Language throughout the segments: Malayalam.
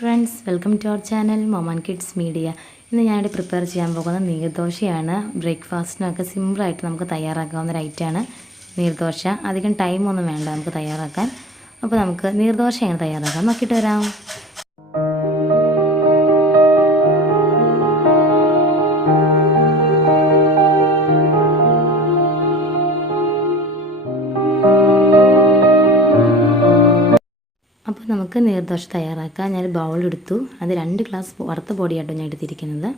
Friends, welcome to our channel Mom and Kids Media. ഇന്ന് ഞാനിവിടെ പ്രിപ്പയർ ചെയ്യാൻ പോകുന്ന നീർദോശയാണ്. ബ്രേക്ക്ഫാസ്റ്റിനൊക്കെ സിമ്പിളായിട്ട് നമുക്ക് തയ്യാറാക്കാവുന്ന ഒരു ഐറ്റമാണ് നീർദോശ. അധികം ടൈമൊന്നും വേണ്ട നമുക്ക് തയ്യാറാക്കാൻ. അപ്പോൾ നമുക്ക് നീർദോശ എങ്ങനെ തയ്യാറാക്കാം നോക്കിയിട്ട് വരാം. അപ്പോൾ നമുക്ക് നീർദോശ തയ്യാറാക്കാം. ഞാൻ ബൗൾ എടുത്തു, അത് 2 ഗ്ലാസ് വറുത്ത പൊടിയാട്ടോ ഞാൻ എടുത്തിരിക്കുന്നത്.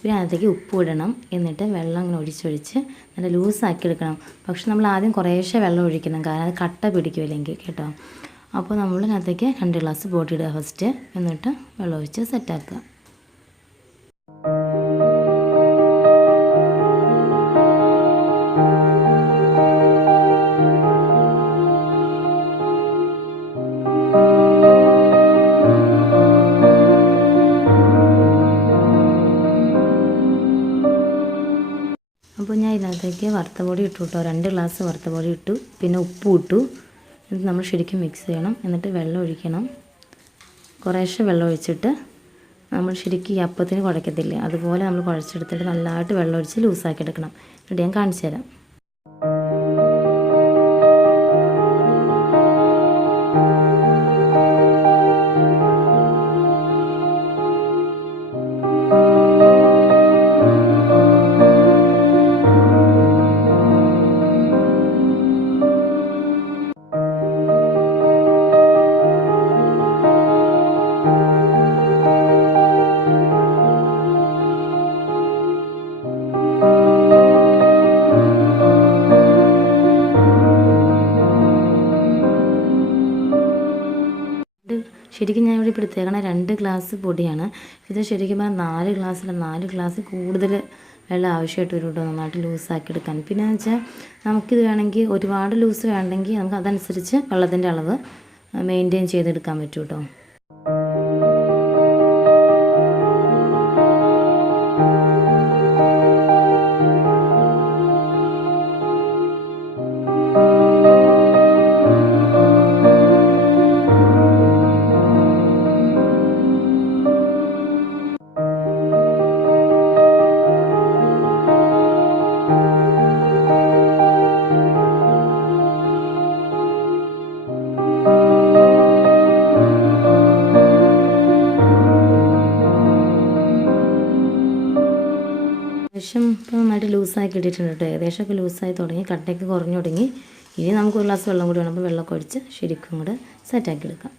പിന്നെ അതിലേക്ക് ഉപ്പ് ഇടണം, എന്നിട്ട് വെള്ളം അങ്ങനെ ഒഴിച്ചൊഴിച്ച് നല്ല ലൂസാക്കി എടുക്കണം. പക്ഷെ നമ്മൾ ആദ്യം കുറേശ്ശെ വെള്ളം ഒഴിക്കണം, കാരണം അത് കട്ട പിടിക്കുമല്ലെങ്കിൽ കേട്ടോ. അപ്പോൾ നമ്മൾ അതിലേക്ക് 2 ഗ്ലാസ് പൊടി ഇടുക ഫസ്റ്റ്, എന്നിട്ട് വെള്ളം ഒഴിച്ച് സെറ്റാക്കുക. അപ്പോൾ ഞാൻ ഇതിനകത്തേക്ക് വറുത്ത പൊടി ഇട്ടു കേട്ടോ, 2 ഗ്ലാസ് വറുത്ത പൊടി ഇട്ടു, പിന്നെ ഉപ്പ് ഇട്ടു. എന്നിട്ട് നമ്മൾ ശരിക്കും മിക്സ് ചെയ്യണം, എന്നിട്ട് വെള്ളം ഒഴിക്കണം. കുറേശ്ശെ വെള്ളം ഒഴിച്ചിട്ട് നമ്മൾ ശരിക്കും ഈ അപ്പത്തിന് കുഴക്കത്തില്ലേ, അതുപോലെ നമ്മൾ കുഴച്ചെടുത്തിട്ട് നല്ലതായിട്ട് വെള്ളം ഒഴിച്ച് ലൂസാക്കി എടുക്കണം. എന്നിട്ട് ഞാൻ കാണിച്ചു തരാം. ശരിക്കും ഞാൻ ഇവിടെ ഇപ്പോൾ എടുത്തേക്കണ 2 ഗ്ലാസ് പൊടിയാണ്. ഇത് ശരിക്കും പറഞ്ഞാൽ 4 ഗ്ലാസ്സിൽ 4 ഗ്ലാസ് കൂടുതൽ വെള്ളം ആവശ്യമായിട്ട് വരും കേട്ടോ, നന്നായിട്ട് ലൂസാക്കി എടുക്കാൻ. പിന്നെ എന്ന് വെച്ചാൽ നമുക്കിത് വേണമെങ്കിൽ ഒരുപാട് ലൂസ് വേണമെങ്കിൽ നമുക്ക് അതനുസരിച്ച് വെള്ളത്തിൻ്റെ അളവ് മെയിൻറ്റെയിൻ ചെയ്തെടുക്കാൻ പറ്റും കേട്ടോ. ഏകദേശം ഇപ്പോൾ നന്നായിട്ട് ലൂസാക്കി ഇട്ടിട്ടുണ്ട് കേട്ടോ. ഏകദേശമൊക്കെ ലൂസായി തുടങ്ങി, കട്ടയൊക്കെ കുറഞ്ഞു തുടങ്ങി. ഇനി നമുക്ക് 1 ഗ്ലാസ് വെള്ളം കൂടി വേണം. അപ്പോൾ വെള്ളമൊക്കെ ഒഴിച്ച് ശരിക്കും കൂടെ സെറ്റാക്കി എടുക്കാം.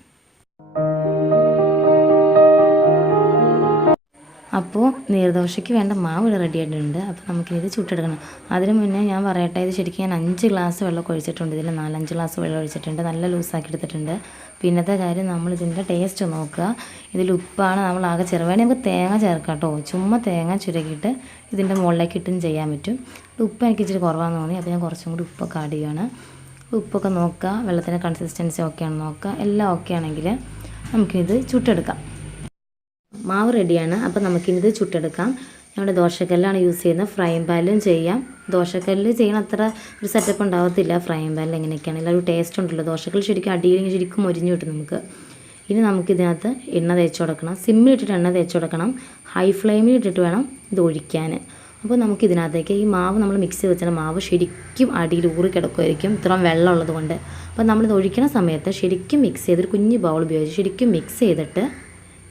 അപ്പോൾ നീർദോശയ്ക്ക് വേണ്ട മാവ് ഇവിടെ റെഡി ആയിട്ടുണ്ട്. അപ്പോൾ നമുക്കിത് ചുട്ടെടുക്കണം. അതിന് മുന്നേ ഞാൻ പറയട്ടെ, ഇത് ശരിക്കും ഞാൻ 5 ഗ്ലാസ് വെള്ളം ഒഴിച്ചിട്ടുണ്ട്. ഇതിൽ 4-5 ഗ്ലാസ് വെള്ളം ഒഴിച്ചിട്ടുണ്ട്, നല്ല ലൂസാക്കി എടുത്തിട്ടുണ്ട്. പിന്നത്തെ കാര്യം, നമ്മളിതിൻ്റെ ടേസ്റ്റ് നോക്കുക. ഇതിൽ ഉപ്പാണ്, നമ്മൾ ആകെ ചെറുവേണി നമുക്ക് തേങ്ങ ചേർക്കാം കേട്ടോ. ചുമ്മാ തേങ്ങ ചുരുക്കിയിട്ട് ഇതിൻ്റെ മുകളിലേക്ക് ഇട്ടും ചെയ്യാൻ പറ്റും. ഉപ്പ് എനിക്ക് ഇച്ചിരി കുറവാണെന്ന് തോന്നി, അപ്പോൾ ഞാൻ കുറച്ചും കൂടി ഉപ്പൊക്കെ ആഡ് ചെയ്യുകയാണ്. ഉപ്പൊക്കെ നോക്കുക, വെള്ളത്തിൻ്റെ കൺസിസ്റ്റൻസി ഓക്കെയാണെന്ന് നോക്കുക. എല്ലാം ഓക്കെ ആണെങ്കിൽ നമുക്കിത് ചുട്ടെടുക്കാം. മാവ് റെഡിയാണ്. അപ്പോൾ നമുക്കിത് ചുട്ടെടുക്കാം. ഞങ്ങളുടെ ദോശക്കല്ലാണ് യൂസ് ചെയ്യുന്നത്. ഫ്രൈങ് പാനിലും ചെയ്യാം. ദോശക്കല്ലിൽ ചെയ്യണ അത്ര ഒരു സെറ്റപ്പ് ഉണ്ടാകത്തില്ല. ഫ്രൈങ് പാനിൽ എങ്ങനെയൊക്കെയാണെങ്കിൽ ഒരു ടേസ്റ്റ് ഉണ്ടല്ലോ. ദോശക്കല്ല് ശരിക്കും അടിയിൽ ശരിക്കും മൊരിഞ്ഞു കിട്ടും നമുക്ക്. ഇനി നമുക്കിതിനകത്ത് എണ്ണ തേച്ച് കൊടുക്കണം. സിമ്മിലിട്ടിട്ട് എണ്ണ തേച്ച് കൊടുക്കണം. ഹൈ ഫ്ലെയിമിൽ ഇട്ടിട്ട് വേണം ഇത് ഒഴിക്കാൻ. അപ്പോൾ നമുക്കിതിനകത്തേക്ക് ഈ മാവ് നമ്മൾ മിക്സ് ചെയ്ത് വെച്ചാൽ മാവ് ശരിക്കും അടിയിൽ ഊറി കിടക്കുമായിരിക്കും, ഇത്രയും വെള്ളം ഉള്ളത് കൊണ്ട്. അപ്പോൾ നമ്മളിത് ഒഴിക്കണ സമയത്ത് ശരിക്കും മിക്സ് ചെയ്തൊരു കുഞ്ഞ് ബൗൾ ഉപയോഗിച്ച് ശരിക്കും മിക്സ് ചെയ്തിട്ട്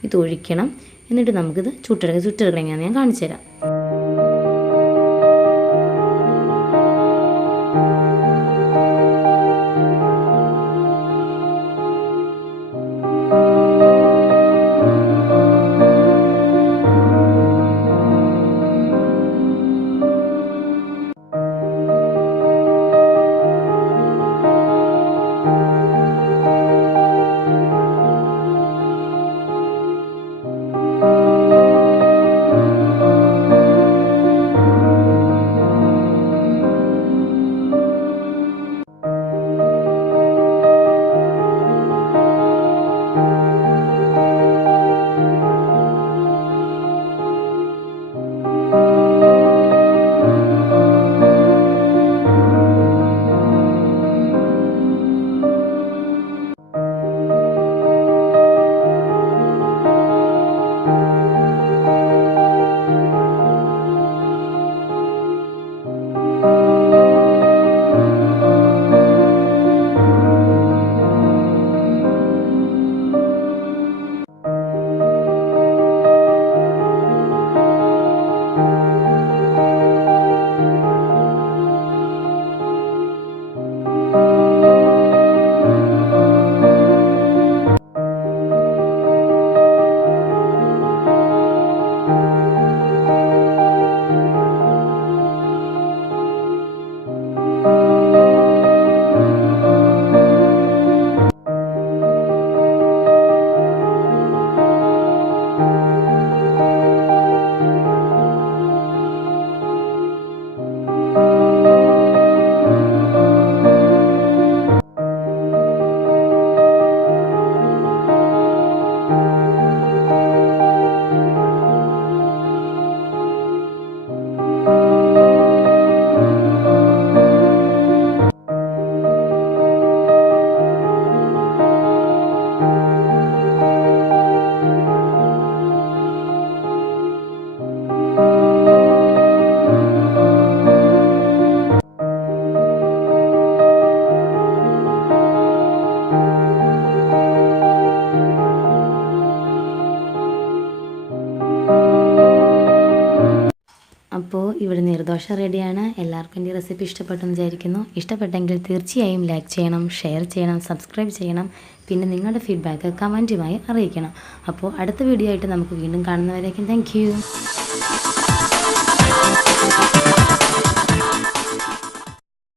ഇത് ഒഴിക്കണം. എന്നിട്ട് നമുക്കിത് ചുട്ടെടുക്കണം ഞാൻ കാണിച്ചു തരാം. ദോശ റെഡിയാണ്. എല്ലാവർക്കും എൻ്റെ റെസിപ്പി ഇഷ്ടപ്പെട്ടെന്ന് വിചാരിക്കുന്നു. ഇഷ്ടപ്പെട്ടെങ്കിൽ തീർച്ചയായും ലൈക്ക് ചെയ്യണം, ഷെയർ ചെയ്യണം, സബ്സ്ക്രൈബ് ചെയ്യണം. പിന്നെ നിങ്ങളുടെ ഫീഡ്ബാക്ക് കമൻറ്റുമായി അറിയിക്കണം. അപ്പോൾ അടുത്ത വീഡിയോ ആയിട്ട് നമുക്ക് വീണ്ടും കാണുന്നവരേക്കും താങ്ക് യു.